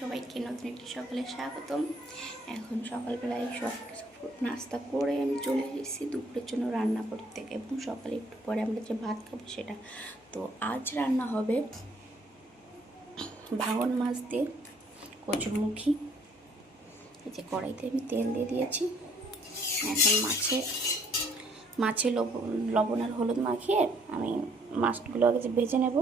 সবাইকে নতুন একটি সকালে স্বাগতম। এখন সকালবেলায় সব কিছু নাস্তা করে আমি চলে এসেছি দুপুরের জন্য রান্না করতে, এবং সকালে একটু পরে আমরা যে ভাত খাবো সেটা। তো আজ রান্না হবে ভাঙন মাছ দিয়ে কচুরমুখী। এই যে কড়াইতে আমি তেল দিয়ে দিয়েছি। এখন মাছে লবণ আর হলুদ মাখিয়ে আমি মাছগুলো আগে ভেজে নেব।